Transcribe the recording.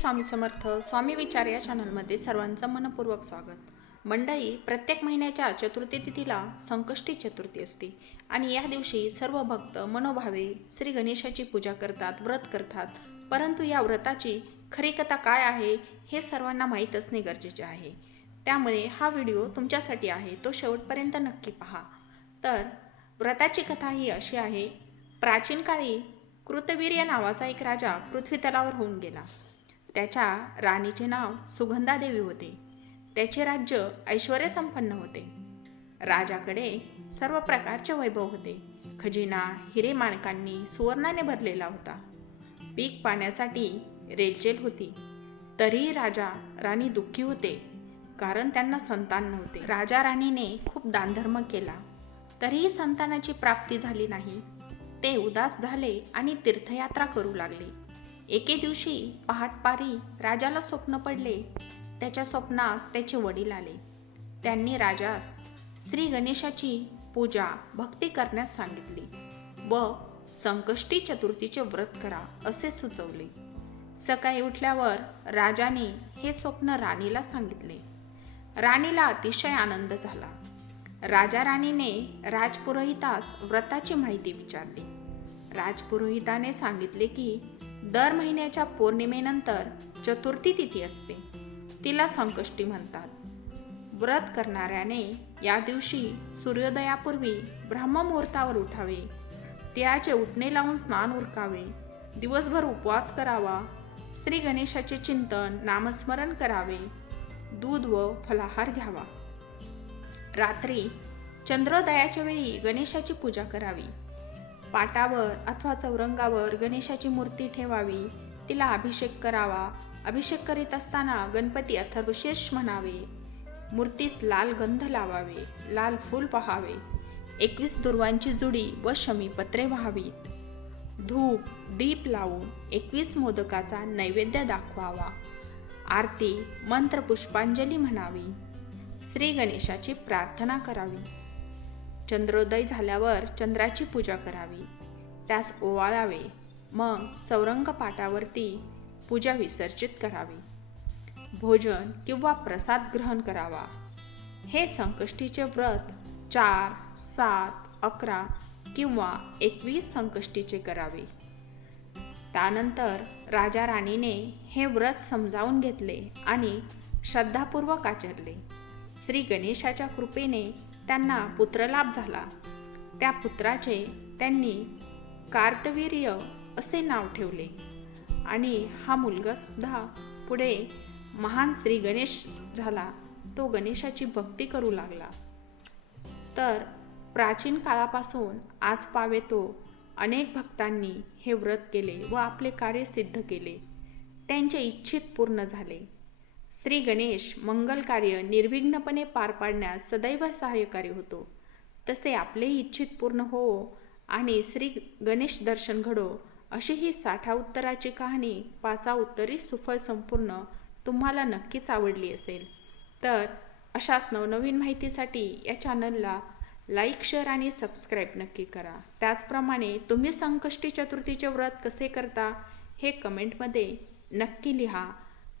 स्वामी समर्थ स्वामी विचार या चॅनलमध्ये सर्वांचं मनपूर्वक स्वागत. मंडळी प्रत्येक महिन्याच्या चतुर्थी तिथीला संकष्टी चतुर्थी असते आणि या दिवशी सर्व भक्त मनोभावे श्री गणेशाची पूजा करतात व्रत करतात. परंतु या व्रताची खरी कथा काय आहे हे सर्वांना माहीत असणे गरजेचे आहे. त्यामुळे हा व्हिडिओ तुमच्यासाठी आहे तो शेवटपर्यंत नक्की पहा. तर व्रताची कथा ही अशी आहे. प्राचीन काळी कृतवीर्य नावाचा एक राजा पृथ्वीतलावर होऊन गेला. त्याच्या राणीचे नाव सुगंधादेवी होते. त्याचे राज्य ऐश्वर्यसंपन्न होते. राजाकडे सर्व प्रकारचे वैभव होते. खजिना हिरे माणकांनी सुवर्णाने भरलेला होता. पीक पाण्यासाठी रेलचेल होती. तरीही राजा राणी दुःखी होते कारण त्यांना संतान नव्हते. राजा राणीने खूप दानधर्म केला. तरीही संतानाची प्राप्ती झाली नाही. ते उदास झाले आणि तीर्थयात्रा करू लागले. एके दिवशी पहाटपारी राजाला स्वप्न पडले. त्याच्या स्वप्नात त्याचे वडील आले. त्यांनी राजास श्री गणेशाची पूजा भक्ती करण्यास सांगितली व संकष्टी चतुर्थीचे व्रत करा असे सुचवले. सकाळी उठल्यावर राजाने हे स्वप्न राणीला सांगितले. राणीला अतिशय आनंद झाला. राजा राणीने राजपुरोहितास व्रताची माहिती विचारली. राजपुरोहिताने सांगितले की दर महिन्याच्या पौर्णिमेनंतर चतुर्थी तिथी असते. तिला संकष्टी म्हणतात. व्रत करणाऱ्याने या दिवशी सूर्योदयापूर्वी ब्रह्ममुहूर्तावर उठावे. तिळाचे उठणे लावून स्नान उरकावे. दिवसभर उपवास करावा. श्री गणेशाचे चिंतन नामस्मरण करावे. दूध व फलाहार घ्यावा. रात्री चंद्रोदयाच्या वेळी गणेशाची पूजा करावी. पाटावर अथवा चौरंगावर गणेशाची मूर्ती ठेवावी तिला अभिषेक करावा. अभिषेक करीत असताना गणपती अथर्वशीर्ष म्हणावे. मूर्तीस लाल गंध लावावे लाल फूल पहावे. एकवीस दुर्वांची जुडी व शमीपत्रे व्हावीत. धूप दीप लावून एकवीस मोदकाचा नैवेद्य दाखवावा. आरती मंत्र पुष्पांजली म्हणावी. श्री गणेशाची प्रार्थना करावी. चंद्रोदय झाल्यावर चंद्राची पूजा करावी. त्यास ओवाळावे. मग चौरंग पाटावरती पूजा विसर्जित करावी. भोजन किंवा प्रसाद ग्रहण करावा. हे संकष्टीचे व्रत चार सात अकरा किंवा एकवीस संकष्टीचे करावे. त्यानंतर राजा राणीने हे व्रत समजावून घेतले आणि श्रद्धापूर्वक आचरले. श्री गणेशाच्या कृपेने त्यांना पुत्रलाभ झाला. त्या पुत्राचे त्यांनी कार्तवीर्य असे नाव ठेवले. आणि हा मुलगा सुद्धा पुढे महान श्री गणेश झाला. तो गणेशाची भक्ती करू लागला. तर प्राचीन काळापासून आज पावेतो अनेक भक्तांनी हे व्रत केले व आपले कार्य सिद्ध केले. त्यांचे इच्छित पूर्ण झाले. श्री गणेश मंगल कार्य निर्विघ्नपणे पार पाडण्यास सदैव सहाय्यकारी होतो. तसे आपलेही इच्छित पूर्ण हो आणि श्री गणेश दर्शन घडो अशी ही साठा उत्तराची कहाणी पाचा उत्तरी सुफल संपूर्ण तुम्हाला नक्कीच आवडली असेल. तर अशाच नवनवीन माहितीसाठी या चॅनलला लाईक शेअर आणि सबस्क्राईब नक्की करा. त्याचप्रमाणे तुम्ही संकष्टी चतुर्थीचे व्रत कसे करता हे कमेंटमध्ये नक्की लिहा.